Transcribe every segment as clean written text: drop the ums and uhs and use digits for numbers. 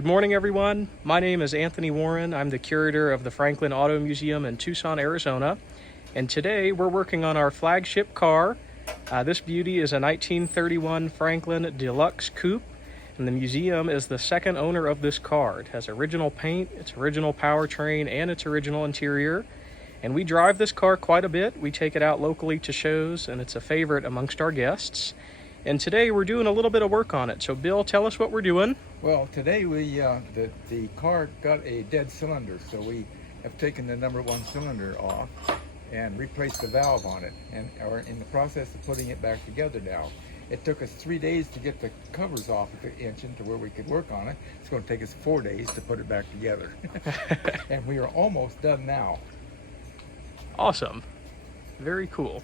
Good morning, everyone. My name is Anthony Warren. I'm the curator of the Franklin Auto Museum in Tucson, Arizona. And today we're working on our flagship car. This beauty is a 1931 Franklin Deluxe Coupe, and the museum is the second owner of this car. It has original paint, its original powertrain, and its original interior. And we drive this car quite a bit. We take it out locally to shows, and it's a favorite amongst our guests. And today we're doing a little bit of work on it. So Bill, tell us what we're doing. Well, today the car got a dead cylinder, so we have taken the number one cylinder off and replaced the valve on it, and are in the process of putting it back together now. It took us 3 days to get the covers off of the engine to where we could work on it. It's going to take us 4 days to put it back together. And we are almost done now. Awesome. Very cool.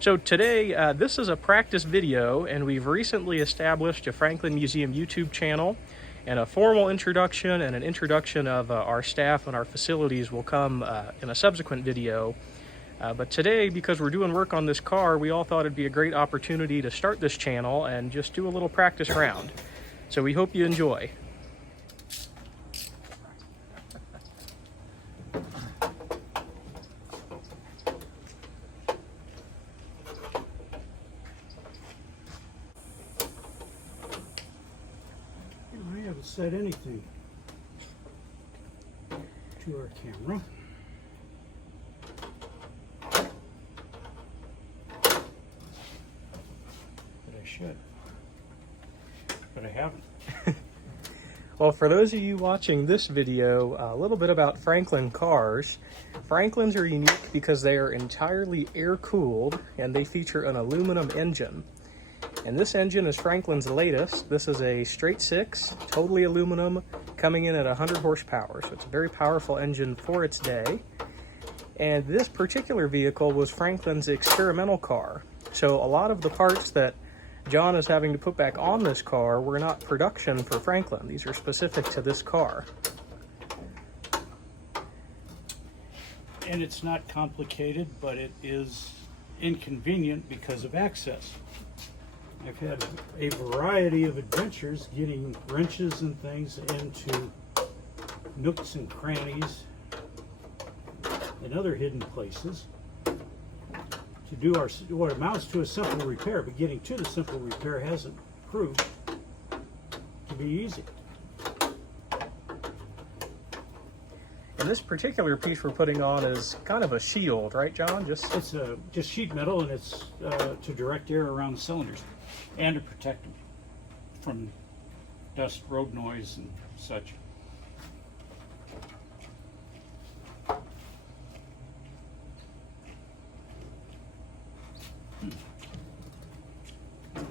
So today, this is a practice video, and we've recently established a Franklin Museum YouTube channel, and a formal introduction and an introduction of our staff and our facilities will come in a subsequent video. But today, because we're doing work on this car, we all thought it'd be a great opportunity to start this channel and just do a little practice round. So we hope you enjoy. I haven't said anything to our camera. But I should. But I haven't. Well, for those of you watching this video, a little bit about Franklin cars. Franklins are unique because they are entirely air-cooled, and they feature an aluminum engine. And this engine is Franklin's latest. This is a straight six, totally aluminum, coming in at 100 horsepower. So it's a very powerful engine for its day. And this particular vehicle was Franklin's experimental car. So a lot of the parts that John is having to put back on this car were not production for Franklin. These are specific to this car. And it's not complicated, but it is inconvenient because of access. I've had a variety of adventures getting wrenches and things into nooks and crannies and other hidden places to do what amounts to a simple repair, but getting to the simple repair hasn't proved to be easy. And this particular piece we're putting on is kind of a shield, right, John? It's just sheet metal, and it's to direct air around the cylinders and to protect them from dust, road noise, and such.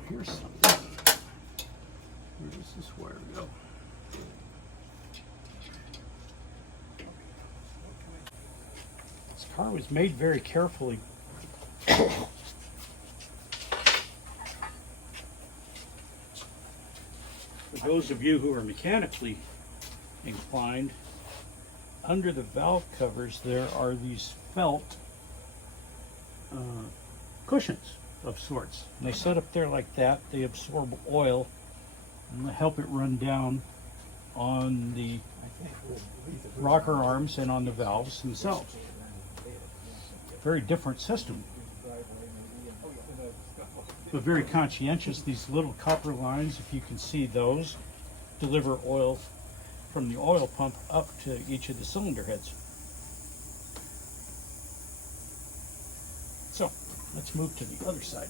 Here's something. Where does this wire go? This car was made very carefully. For those of you who are mechanically inclined, under the valve covers there are these felt cushions of sorts. And they set up there like that. They absorb oil and they help it run down on the rocker arms and on the valves themselves. Very different system, but very conscientious. These little copper lines, if you can see those, deliver oil from the oil pump up to each of the cylinder heads. So let's move to the other side.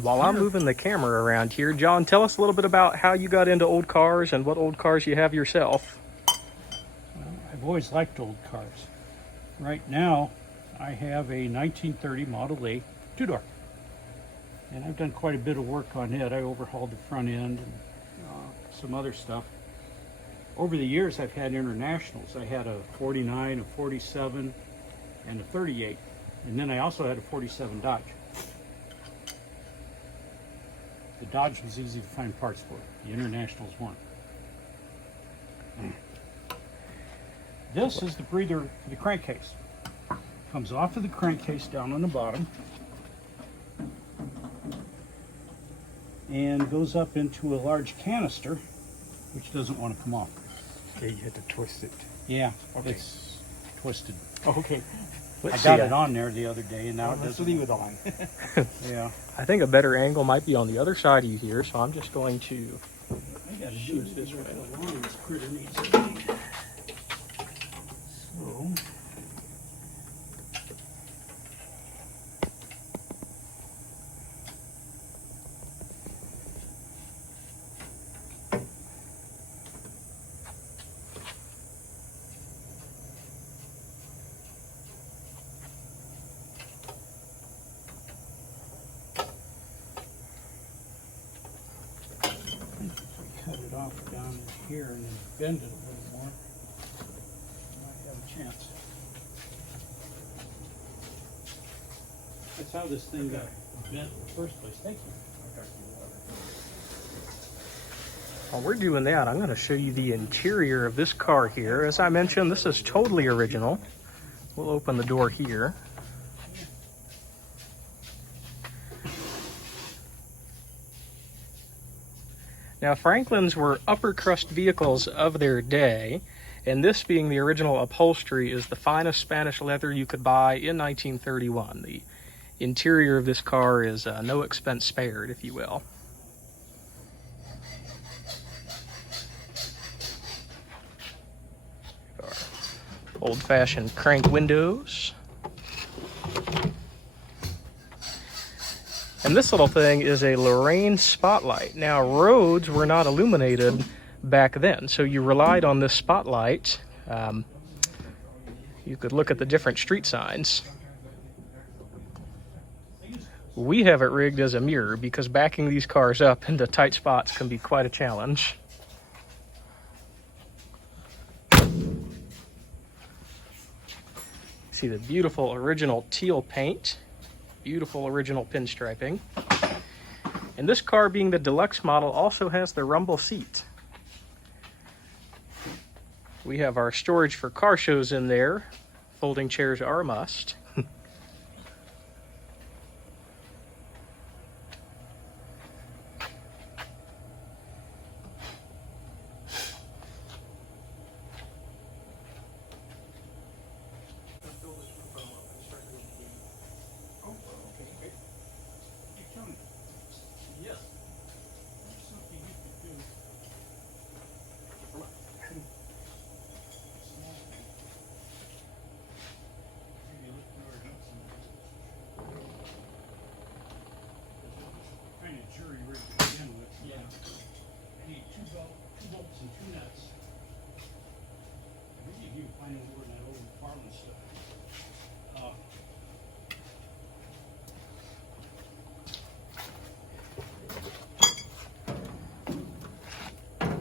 While I'm moving the camera around here, John, tell us a little bit about how you got into old cars and what old cars you have yourself. Well, I've always liked old cars. Right now, I have a 1930 Model A two-door. And I've done quite a bit of work on it. I overhauled the front end and some other stuff. over the years I've had internationals. I had a 49, a 47, and a 38. And then I also had a 47 Dodge. The Dodge was easy to find parts for. The internationals weren't. This is the breather for the crankcase. Comes off of the crankcase down on the bottom and goes up into a large canister, which doesn't want to come off. Okay, you had to twist it. Yeah, Okay. it's twisted. Okay. I got it on there the other day, and now it Let's doesn't. leave it on. Yeah. I think a better angle might be on the other side of you here, so I'm just going to I got to shoot this way. How long this critter needs to be. So. Cut it off down here and then bend it a little more. Might have a chance. That's how this thing got bent in the first place. Thank you. While we're doing that, I'm going to show you the interior of this car here. As I mentioned, this is totally original. We'll open the door here. Now, Franklins were upper crust vehicles of their day, and this being the original upholstery is the finest Spanish leather you could buy in 1931. The interior of this car is no expense spared, if you will. Our old-fashioned crank windows. And this little thing is a Lorraine spotlight. Now, roads were not illuminated back then, so you relied on this spotlight. You could look at the different street signs. We have it rigged as a mirror because backing these cars up into tight spots can be quite a challenge. See the beautiful original teal paint. Beautiful original pinstriping. And this car, being the deluxe model, also has the rumble seat. We have our storage for car shows in there. Folding chairs are a must.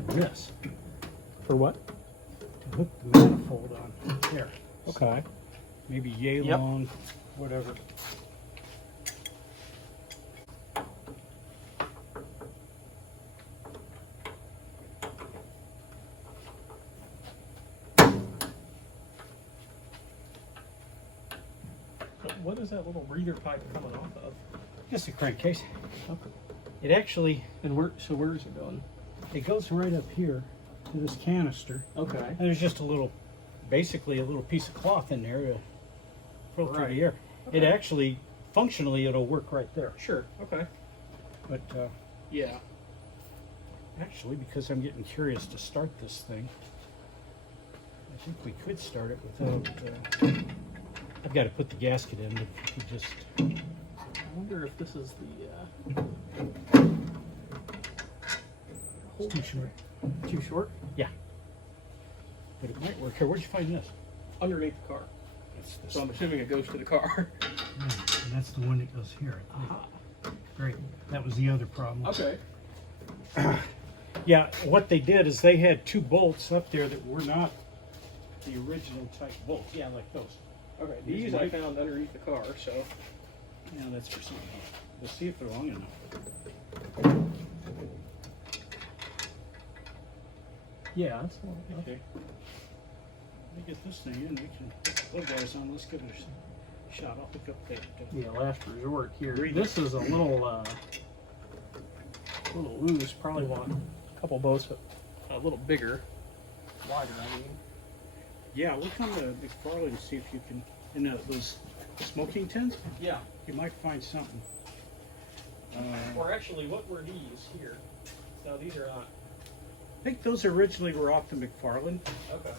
This For what? to hook the manifold on there. Okay. Maybe yay Yep. long, whatever. What is that little breather pipe coming off of? Just a crankcase. Okay. It actually, And where is it going? it goes right up here to this canister. Okay. And there's just a little, basically a little piece of cloth in there to filter Right. the air. Okay. It actually, functionally, it'll work right there. Sure. Okay. But Yeah. actually, because I'm getting curious to start this thing, I think we could start it without. I've got to put the gasket in. But if you just. I wonder if this is the. It's too short. Too short? Yeah. But it might work here. Where'd you find this? Underneath the car. That's this. So I'm assuming it goes to the car. Yeah, and that's the one that goes here. I think. Aha. Great. That was the other problem. Okay. Yeah, what they did is they had two bolts up there that were not the original type bolts. Yeah, like those. Okay, these I found underneath the car, so. Yeah, that's for something else. We'll see if they're long enough. Yeah, that's one. Okay. Let me get this thing in. We can put the plug guys on. Let's give it a shot. I'll pick up that. Yeah, last resort here. Read This is a little loose. Probably want a couple bolts a little bigger, wider. I mean. Yeah, we'll come to McFarland and see if you can, in those smoking tins, Yeah. you might find something. Or actually, what were these here? No, these are not. I think those originally were off the McFarland. Okay.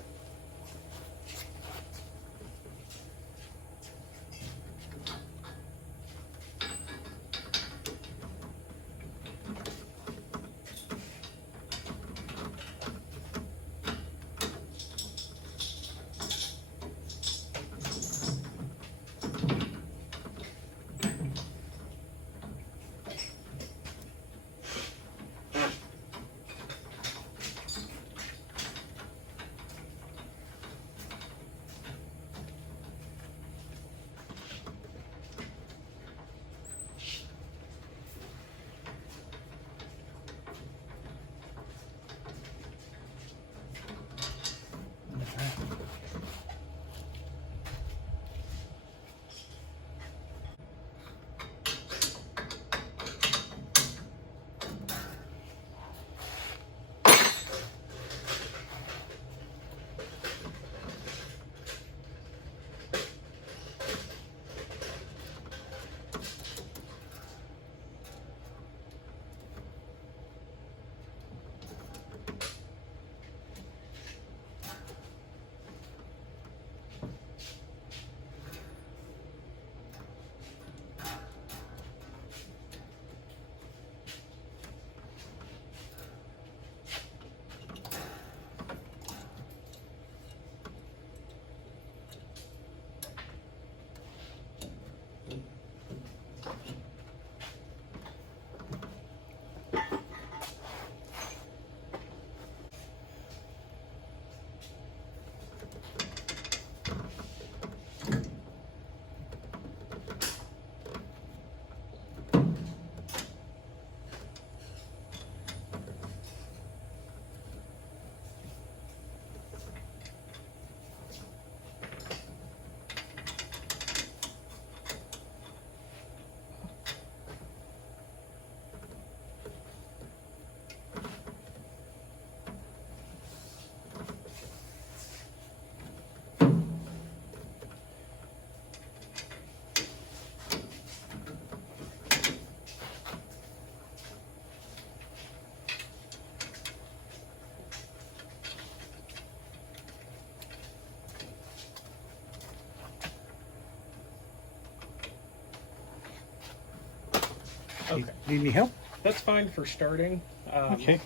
Okay. Need any help? That's fine for starting. Okay.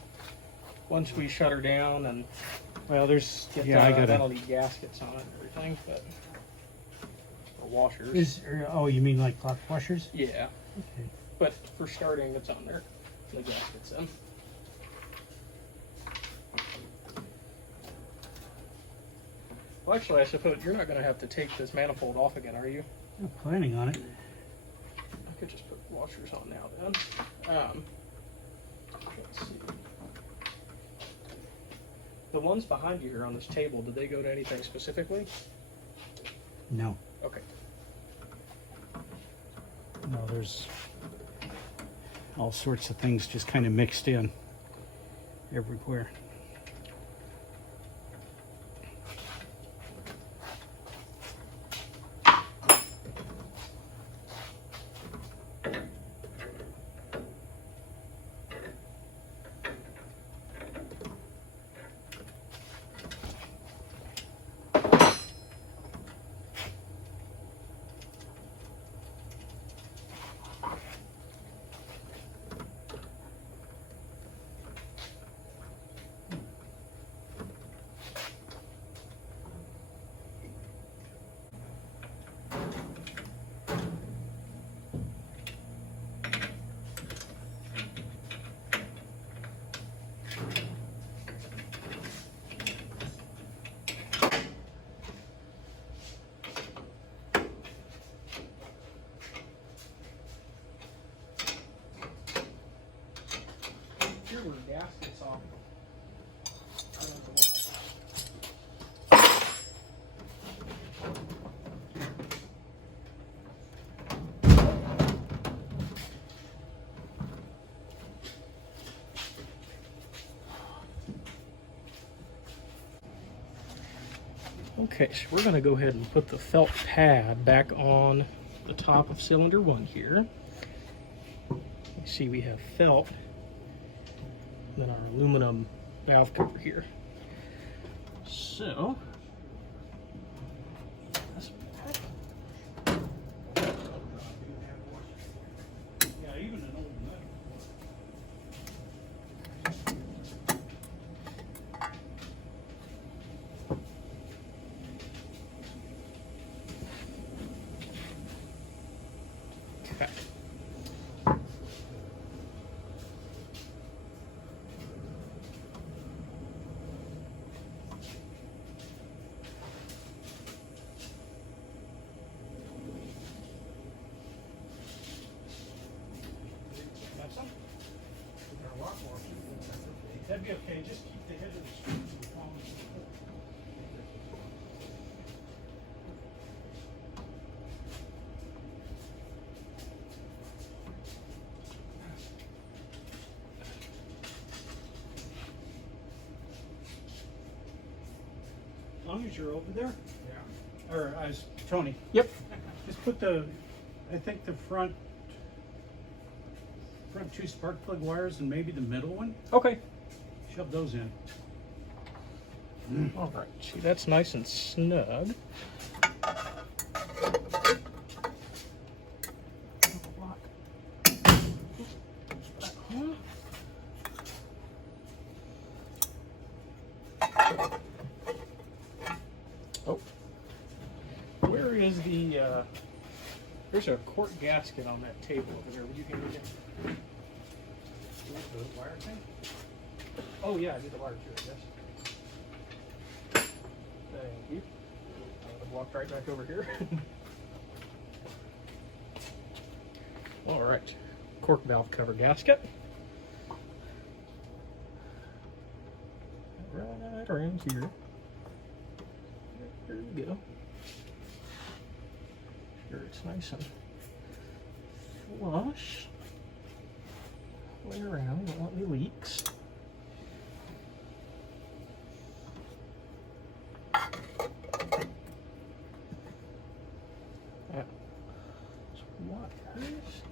Once we shut her down and Well, there's, get yeah, I that'll gotta. need gaskets on it and everything, but or washers. Oh, you mean like clock washers? Yeah, Okay. but for starting, it's on there. The gaskets in. Well, actually, I suppose you're not going to have to take this manifold off again, are you? I'm planning on it. I could just put washers on now then. Let's see. The ones behind you here on this table, did they go to anything specifically? No. Okay. No, there's all sorts of things just kind of mixed in everywhere. Okay, so we're going to go ahead and put the felt pad back on the top of cylinder 1 here. You see we have felt, then our aluminum valve cover here. So, Yeah, even an old metal. okay. Got some? That'd be okay. Just keep the head of the screw from falling. As long as you're over there. Yeah. Or as Tony. Yep. Just put I think the front 2 spark plug wires and maybe the middle one. Okay. Shove those in. All right. See, that's nice and snug. Oh, where is the? There's a quart gasket on that table over there. Would you hand me that? The wire thing? Oh yeah, I did the wire too, I guess. Thank you. I've walked right back over here. All right, cork valve cover gasket. Right around here. There we go. Sure, it's nice and flush. Way around, don't want any leaks. Yeah. Wires.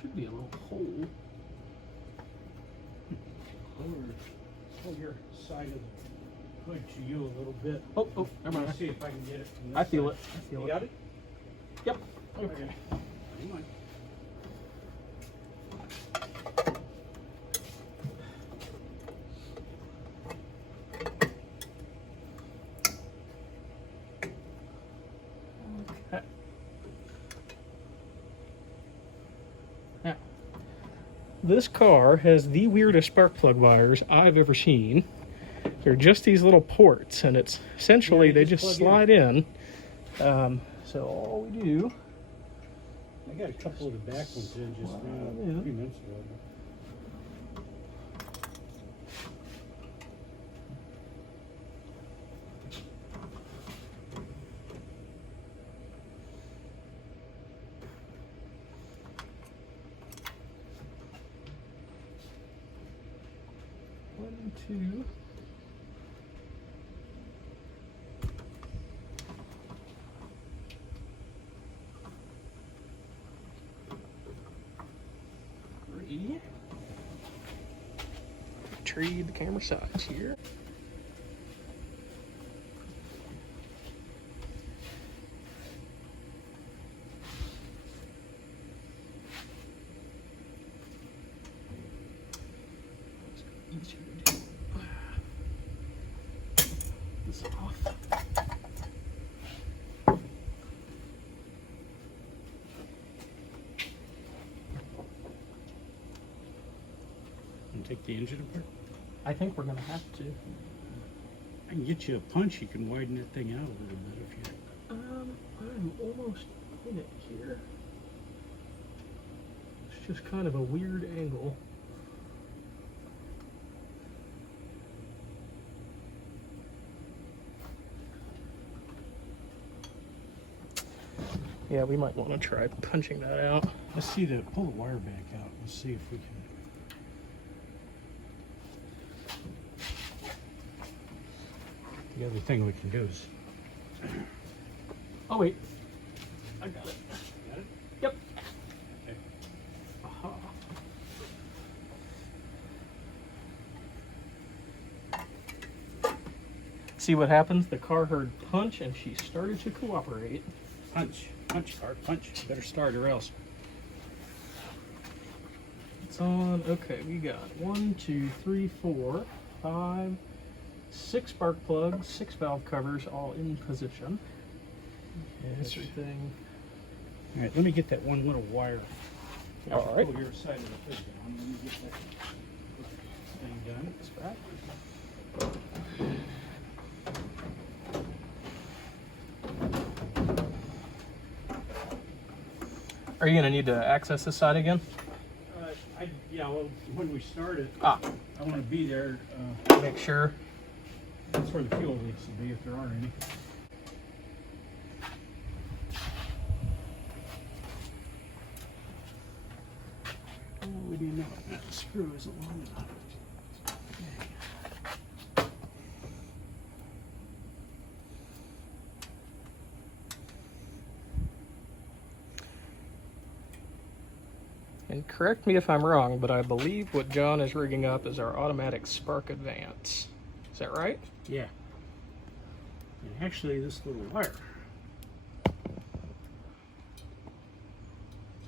Should be a little hole. Pull your side of the hood to you a little bit. Oh, never mind. Let's see if I can get it from this I feel side. it. I feel You it. got it? Yep. Okay. Come on. Okay. Now, this car has the weirdest spark plug wires I've ever seen. They're just these little ports, and it's essentially Yeah, they just just plug slide in. So all we do. I got a couple of the back ones in just now, Yeah. a few minutes ago. One, two. Three. Tree the camera size here. This off. take the engine apart? I think we're gonna have to. I can get you a punch. You can widen that thing out a little bit if you. I'm almost in it here. It's just kind of a weird angle. Yeah, we might want to try punching that out. Let's see the pull the wire back out. Let's see if we can. The other thing we can do is. Oh wait, I got it. Got it? Yep. Okay. Aha. See what happens? The car heard punch and she started to cooperate. Punch, punch, car, punch. Better start or else. It's on. Okay, we got 1, 2, 3, 4, 5, 6 spark plugs, 6 valve covers, all in position. Everything. All right, let me get that one little wire. All right. Pull your side of the thing down. Let me get that thing done. This back. Are you gonna need to access this side again? Yeah, well, when we start it, Ah, I want to be there. make sure. That's where the fuel leaks will be, if there are any. Oh, we didn't know it. That screw isn't long enough. And correct me if I'm wrong, but I believe what John is rigging up is our automatic spark advance. Is that right? Yeah. And actually, this little wire,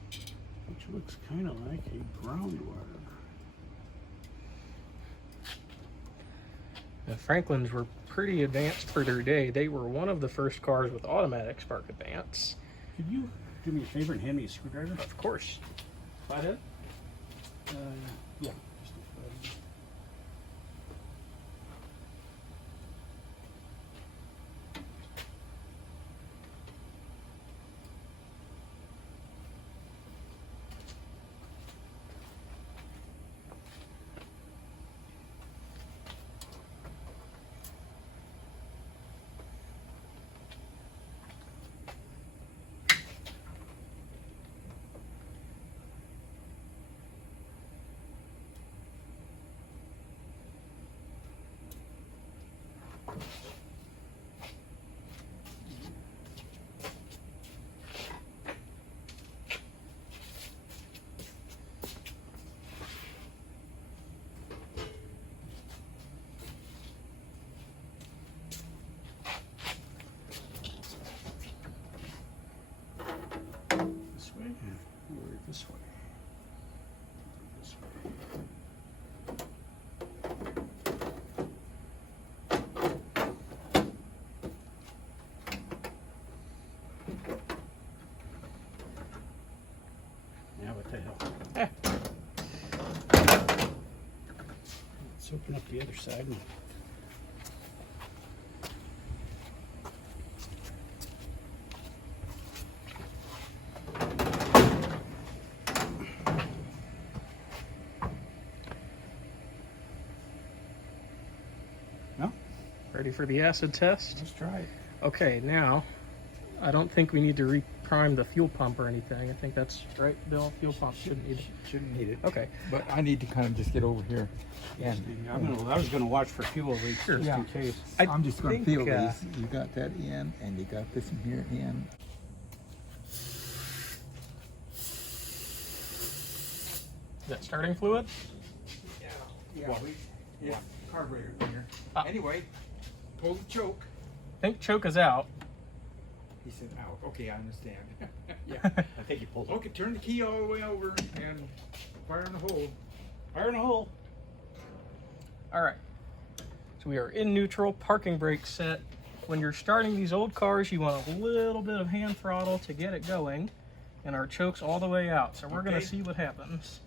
which looks kind of like a ground wire. The Franklins were pretty advanced for their day. They were one of the first cars with automatic spark advance. Could you do me a favor and hand me a screwdriver? Of course. Flathead? Yeah. Just a flathead. This way or this way? This way. Now what the hell? Let's open up the other side. Ready for the acid test? Let's try it. Okay, now, I don't think we need to re-prime the fuel pump or anything. I think that's right, Bill. Fuel pump shouldn't need it. Shouldn't need it. Okay. But I need to kind of just get over here. I was gonna watch for fuel leaks just Yeah. in case. I'm just going to think, feel these. You got that in, and you got this in here in. Is that starting fluid? Yeah. Yeah. Carburetor cleaner. Ah. Anyway, pull the choke. I think choke is out. He said, "Out." Okay, I understand. Yeah, I think you pulled it. Okay, turn the key all the way over and fire in the hole. Fire in a hole. All right. So we are in neutral, parking brake set. When you're starting these old cars, you want a little bit of hand throttle to get it going. And our choke's all the way out. So we're going Okay. to see what happens.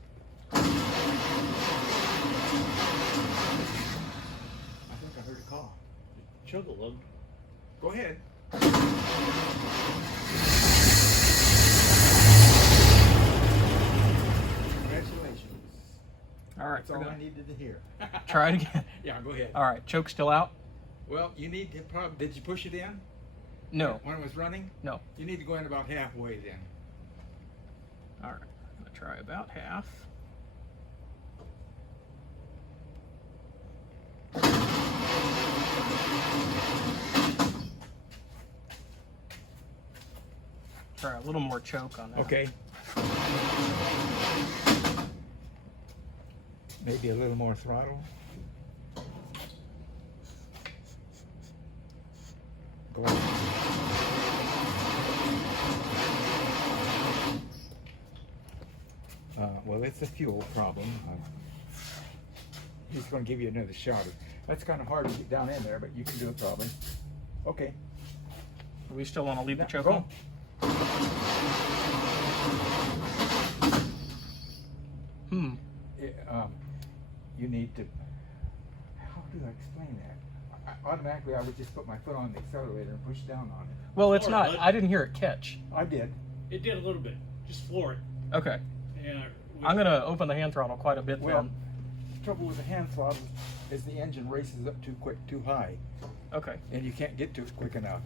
chug a lug. Go ahead. Congratulations. All right, That's all I needed to hear. try it again. Yeah, go ahead. All right, choke still out? Well, you need to probably, did you push it in? No. When it was running? No. You need to go in about halfway then. All right, I'm gonna try about half. Try a little more choke on that. Okay. Maybe a little more throttle. Go ahead. Well, it's a fuel problem. He's going to give you another shot. That's kind of hard to get down in there, but you can do it probably. Okay. We still want to leave the choke Go. on? You need to, how do I explain that? Automatically, I would just put my foot on the accelerator and push down on it. Well, it's Floor it, not. bud. I didn't hear it catch. I did. It did a little bit. Just floor it. Okay. And I'm going to open the hand throttle quite a bit Well, then. the trouble with the hand throttle is the engine races up too quick, too high, Okay. and you can't get to it quick enough.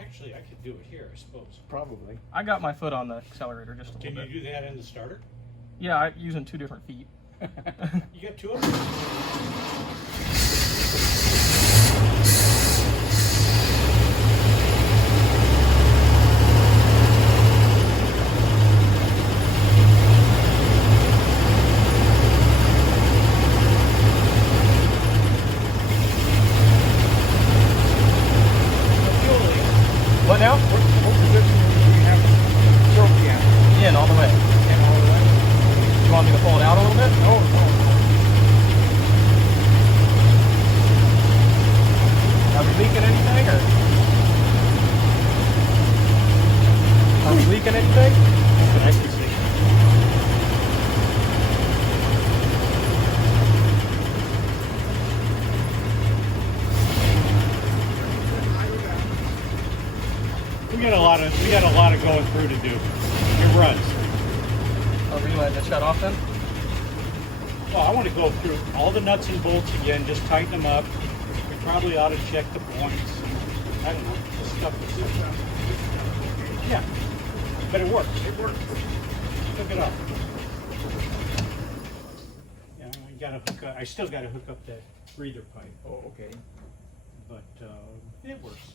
actually, I could do it here, I suppose. Probably. I got my foot on the accelerator just a Can little you bit. do that in the starter? Yeah, I'm using 2 different feet. You got 2 of them? What now? What position do you have the trophy at? In all the way. And all of that? You want me to pull it out a little bit? No, no. Are we leaking anything, or? Are we leaking anything? I can see. We got a lot of going through to do. It runs. Are we letting it shut off then? Well, I want to go through all the nuts and bolts again, just tighten them up. We probably ought to check the points. I don't know, the stuff that's yeah, but it works. It works. Hook it up. Yeah, I gotta hook up. I still gotta hook up that breather pipe, Oh, okay. but it works.